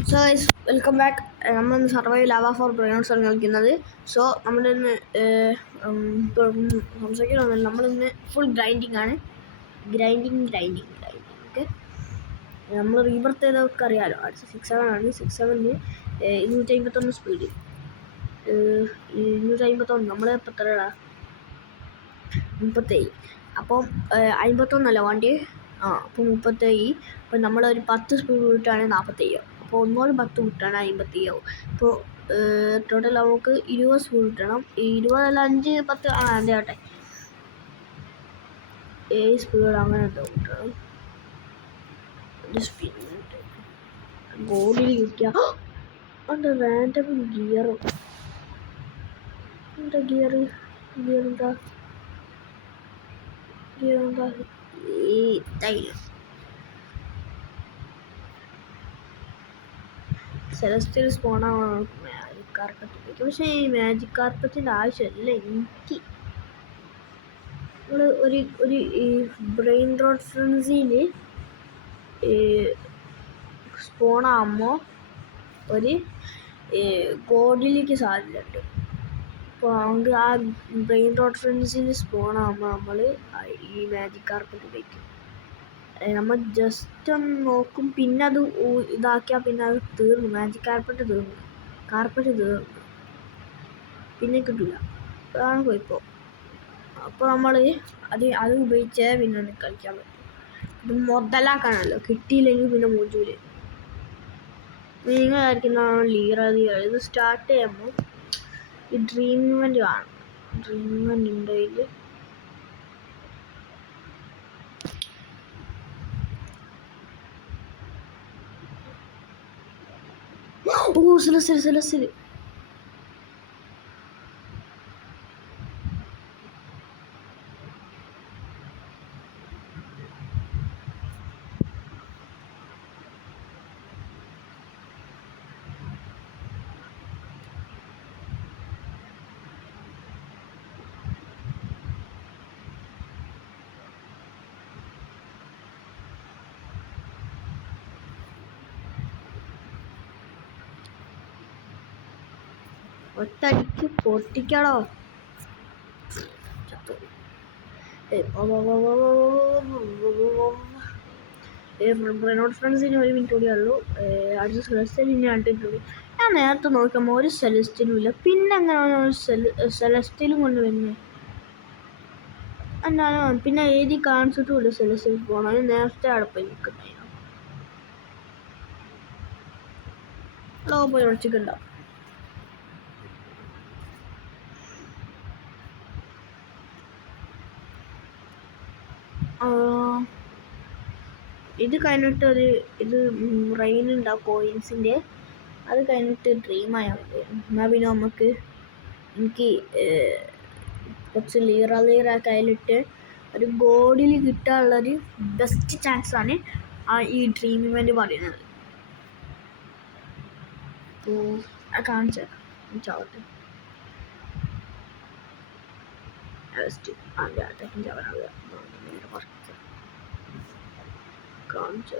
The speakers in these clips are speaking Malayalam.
So guys welcome back. നമ്മളിന്ന് സർവൈവ് ലാവ ഫോർ ബ്രയോൺസ് ആണ് കളിക്കുന്നത്. സോ നമ്മളിന്ന് സംസാരിക്കണമെന്നില്ല, നമ്മളിന്ന് ഫുൾ ഗ്രൈൻഡിങ് ആണ്. Grinding okay. നമ്മൾ റീബർത്ത് ചെയ്തൊക്കെ അറിയാമല്ലോ. അടുത്ത 6-7 ആണ്. 6-7 251 സ്പീഡ്, 251. നമ്മൾ ഇപ്പം എത്രടാ, 37. അപ്പം 51 വണ്ടി. അപ്പോൾ 37. അപ്പം നമ്മളൊരു 10 സ്പീഡ് വിട്ടാണ് 47. അപ്പോൾ ഒന്നോളം 10 വിട്ടാണ് 57. അപ്പോൾ ടോട്ടൽ നമുക്ക് 20 സ്പീഡ് കിട്ടണം. 20 അല്ല 5 10 അതെ ആട്ടെ 7 സ്പീഡ് അങ്ങനെ എന്തോ കിട്ടണം. സ്പീഡ് ഗോളിൽ കിട്ടിയ അത് റാൻഡം ഗിയറും എന്താ ഗിയർ എന്താ ഈ തൈലം സെലസ്റ്റിയൽ സ്പോണാണ് മാജിക് കാർപ്പറ്റ്. പക്ഷേ ഈ മാജിക് കാർപ്പറ്റിൻ്റെ ആവശ്യമില്ല എനിക്ക്. നമ്മൾ ഒരു ഈ ബ്രെയിൻ റോഡ് ഫ്രൻസിയിൽ സ്പോണാകുമ്പോൾ ഒരു ഗോഡിലേക്ക് സാധ്യതയുണ്ട്. അപ്പോൾ നമുക്ക് ആ ബ്രെയിൻ റോഡ് ഫ്രൻസിൽ സ്പോണാകുമ്പോൾ നമ്മൾ ഈ മാജിക് കാർപ്പറ്റ് ഉപയോഗിക്കും. നമ്മൾ ജസ്റ്റ് ഒന്ന് നോക്കും, പിന്നെ അത് ഇതാക്കിയാൽ പിന്നെ അത് തീർന്നു. മാജിക് കാർപ്പറ്റ് തീർന്നു, പിന്നെ കിട്ടില്ല. അതാണ് കുഴപ്പം. അപ്പോൾ നമ്മൾ അത് ഉപയോഗിച്ചേ പിന്നെ കളിക്കാൻ പറ്റും. ഇത് മുതലാക്കാണല്ലോ, കിട്ടിയില്ലെങ്കിൽ പിന്നെ മോജൂല് നിങ്ങളായിരിക്കുന്നതാണ് ലീറ. ഇത് സ്റ്റാർട്ട് ചെയ്യുമ്പോൾ ഈ ഡ്രീം ഇവൻ്റ് കാണും. ഡ്രീം ഇവൻ്റ് ഉണ്ട് ഇതിൽ. സെലസ്റ്റിയൽ ഒറ്റടിക്ക് പൊട്ടിക്കടോ. ബ്രെയിനോട് ഫ്രണ്ട്സിന് 1 മിനിറ്റ് കൂടിയേ ഉള്ളൂ. അടുത്ത സെലസ്റ്റിയലിനെ കണ്ടിട്ടുള്ളൂ. ഞാൻ നേരത്തെ നോക്കുമ്പോൾ ഒരു സെലസ്റ്റിയലും ഇല്ല. പിന്നെ അങ്ങനെ സെലസ്റ്റിയലും കൊണ്ടുവരുന്നത് എന്നാലും പിന്നെ എഴുതി കാണിച്ചിട്ടും ഇല്ല. സെലസ്റ്റിയൽ പോകണം നേരത്തെ അടുപ്പം നിൽക്കുന്നുണ്ടായിരുന്നു. പോയി ഉറച്ചിട്ടുണ്ടാവും. ഇത് കഴിഞ്ഞിട്ട് ഇത് റെയിൻ ഉണ്ടാവും കോയിൻസിൻ്റെ. അത് കഴിഞ്ഞിട്ട് ഡ്രീം ആയാൽ മതി. എന്നാൽ പിന്നെ എനിക്ക് കുറച്ച് ലീറ കയ്യിലിട്ട് ഒരു ഗോഡിൽ കിട്ടാനുള്ളൊരു ബെസ്റ്റ് ചാൻസാണ് ഈ ഡ്രീം ഇവൻ്റ് പറയുന്നത്. അപ്പോൾ കാണിച്ചു ചാവട്ടെ. ബെസ്റ്റ് അതിൻ്റെ അറ്റാക്കിങ് ചാവനാവുക നേരെ കുറച്ച് കാണിച്ചു.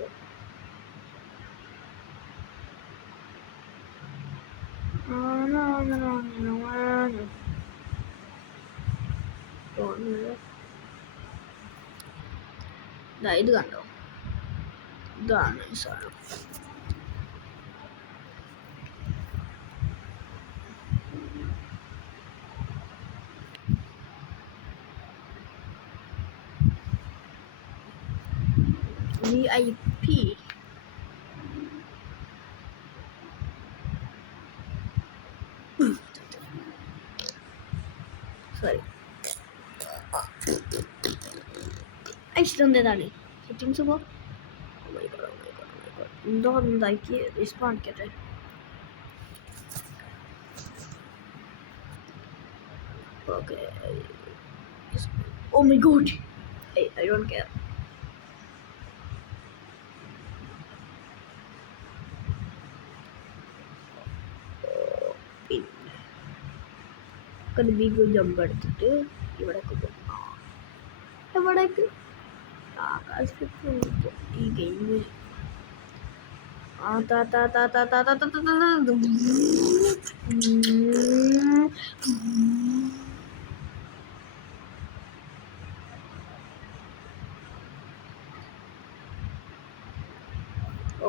ഇത് കണ്ടോ, ഇതാണ് ഈ സാധനം. VIP സോറി ഇഷ്ടം സെറ്റിങ്സ് പോ. എന്തോ ഒന്നാക്കി ഇഷ്ടം കാണിക്കട്ടെ. Okay. Oh my god, I don't care. പിന്നെ ബിഗ് ജമ്പ് എടുത്തിട്ട് ഇവിടേക്ക് പോകും. എവിടേക്ക്? ആകാശത്ത് ഈ ഗെയിമിൽ Oh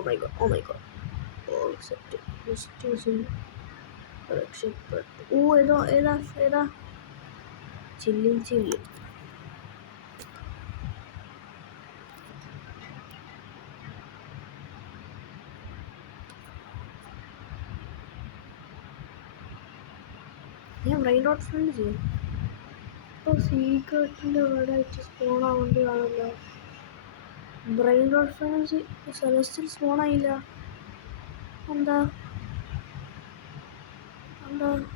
my god, oh my god. Oh, set. രക്ഷപ്പെട്ടു. ഏതാ ചില്ലി. ഞാൻ ബ്രെയിൻ റോട്ട് ഫ്രണ്ട് ചെയ്യും. ഇപ്പോൾ സീക്രട്ടിൻ്റെ വേർഡായിട്ട് സ്പോൺ ആവേണ്ടതാണല്ലോ. ബ്രെയിൻ റോട്ട് ഫ്രണ്ട് സെലസ്റ്റിൽ സ്പോൺ ആയില്ല. എന്താ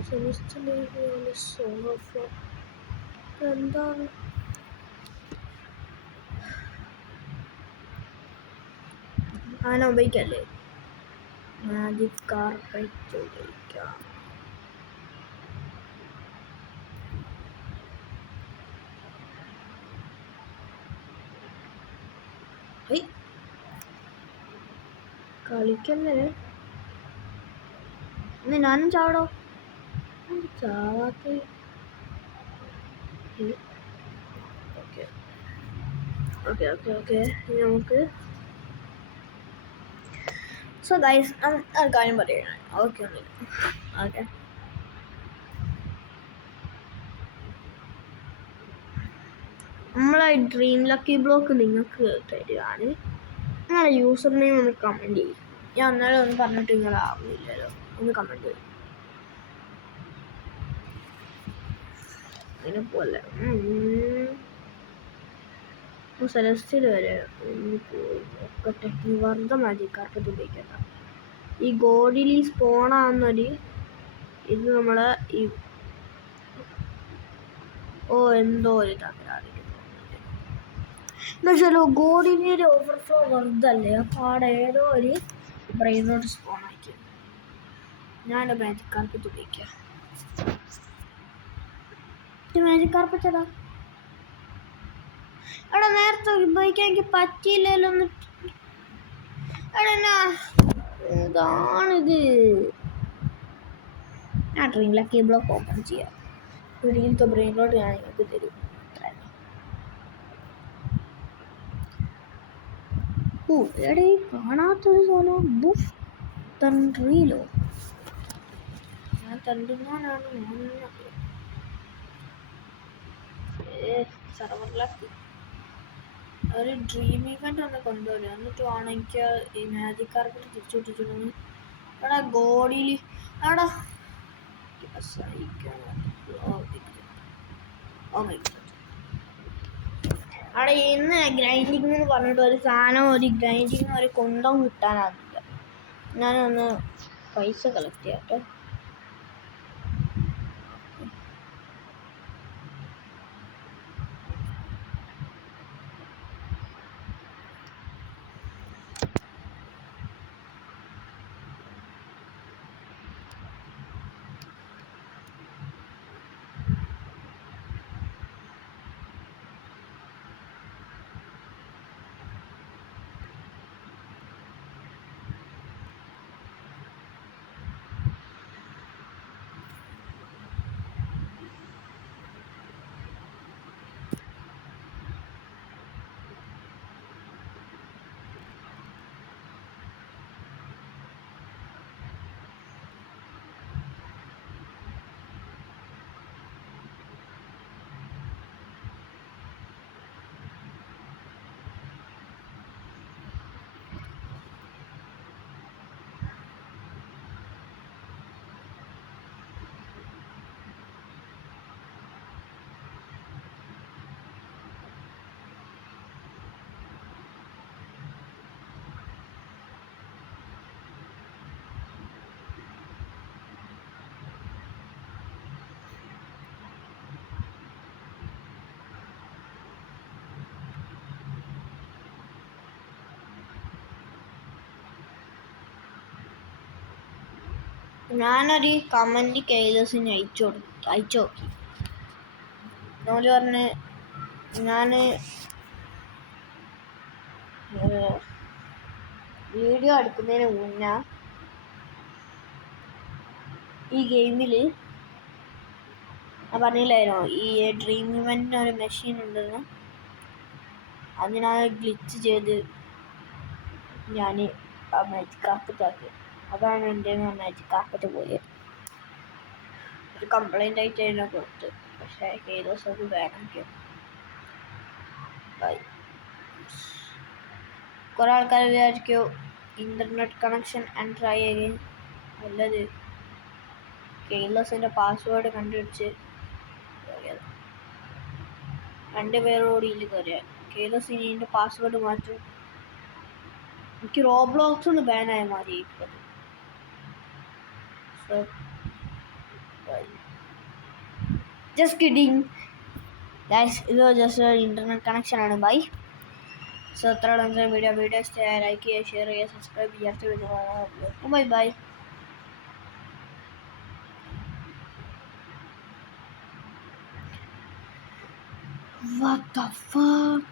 സെലസ്റ്റിലേക്ക് എന്താണ്? ആന ഉപയോഗിക്കല്ലേ? മാജിക് കാർപ്പറ്റ് ഉപയോഗിക്കാം. കളിക്കല്ലേ? ഇന്ന് ഞാനും ചാവടോ? ചാവാത്ത ഓക്കെ നമുക്ക് സോ ഗൈസ് കാര്യം പറയണം. ഓക്കെ നമ്മളെ ഡ്രീം ലക്കി ബ്ലോക്ക് നിങ്ങൾക്ക് തരികയാണ്. നിങ്ങളെ യൂസർ നെയിം ഒന്ന് കമൻറ്റ് ചെയ്യും. ഞാൻ അന്നേരം ഒന്നും പറഞ്ഞിട്ട് നിങ്ങളാവുന്നില്ലല്ലോ. ഒന്ന് കമൻറ്റ് ചെയ്യും. അതിനെ പോലെ സെലസ്റ്റിൽ വരെ നോക്കട്ടെ. വെറുതെ മാജിക് കാർപ്പറ്റ് ഉപയോഗിക്കണ്ട. ഈ ഗോഡിൽ സ്പോണാവുന്നൊരു ഇത് നമ്മളെ ഈ എന്തോ ഒരു തകരാറിൽ എന്നുവെച്ചാലോ ഗോഡിൻ്റെ ഒരു ഓവർഫ്ലോ വെറുതല്ലേ. അപ്പോൾ അവിടെ ഏതോ ഒരു ബ്രെയിനോട് സ്പോൺ ആക്കി. ഞാൻ മാജിക് കാർപ്പറ്റ് ഉപയോഗിക്കാം. മാജിക് കാർപ്പറ്റ് എടാ നേരത്തെ ഉപയോഗിക്കാൻ എനിക്ക് പറ്റിയില്ലല്ലോ. ഇതാണിത്. ഞാൻ ഡ്രീം ലക്കി ബ്ലോക്ക് ഓപ്പൺ ചെയ്യാം. ഡ്രീമത്തെ ബ്രെയിനോട് ഞാൻ നിങ്ങൾക്ക് തരും. എടേ കാണാത്തൊരു സാധനം. ബുഫ് തണ്ടറിയിലോ? ഞാൻ തണ്ടുന്നാനാണ് സർവറിലാക്കി ഒരു ഡ്രീം ഇവൻ്റ് ഒന്ന് കൊണ്ടുവരും. എന്നിട്ട് വേണം എനിക്ക് ഈ മാജിക് കാർപ്പറ്റ് തിരിച്ചു വിട്ടിട്ടുണ്ടെങ്കിൽ എടാ ഗോഡിയിൽ എടാ അവിടെ ഇന്ന് ഗ്രൈൻഡിങ് എന്ന് പറഞ്ഞിട്ട് ഒരു സാധനം ഒരു ഗ്രൈൻഡിങ് ഒരു കുന്തം കിട്ടാനാവില്ല. ഞാനൊന്ന് പൈസ കളക്ട് ചെയ്യാട്ടോ. ഞാനൊരു കമൻറ്റ് കെയിലേഴ്സിന് അയച്ചു നോക്കി. നോല് പറഞ്ഞ് വീഡിയോ എടുക്കുന്നതിന് മുന്നേ ഈ ഗെയിമിൽ ഞാൻ പറഞ്ഞില്ലായിരുന്നോ ഈ ഡ്രീം ഇവൻറ്റിന് ഒരു മെഷീൻ ഉണ്ടെന്ന്. അതിനാണ് ഗ്ലിച്ച് ചെയ്ത് ഞാൻ ആ മാജിക് കാർപ്പറ്റ് ആക്കി. അതാണ് എൻ്റെ മാജിക് കാർപ്പറ്റ് പോയത്. ഒരു കംപ്ലൈൻ്റ് ആയിട്ട് അതിനെ കൊടുത്ത്. പക്ഷേ ഏത് ദിവസം അത് വേണമെങ്കിൽ കുറേ ആൾക്കാർ വിചാരിക്കും internet connection and try again. നല്ലത് കെയിൻലെസ്സിൻ്റെ പാസ്വേഡ് കണ്ടുപിടിച്ച് കയറിയത്. 2 പേരോട് ഇതിൽ കയറിയാൽ കെയിൻലെസ് ഇനി എൻ്റെ പാസ്വേഡ് മാറ്റും. എനിക്ക് റോബ്ലോക്സ് ഒന്ന് ബാനായ മാറി ഇപ്പത്. സോ ജസ്റ്റ് കിഡിങ് ഗൈസ്, ഇത് ജസ്റ്റ് ഇൻ്റർനെറ്റ് കണക്ഷൻ ആണ്. ബൈ. സോ എത്ര വീഡിയോ ഇഷ്ടമായ ലൈക്ക് ചെയ്യുക, ഷെയർ ചെയ്യുക, സബ്സ്ക്രൈബ് ചെയ്യുക. Bye bye. What the fuck?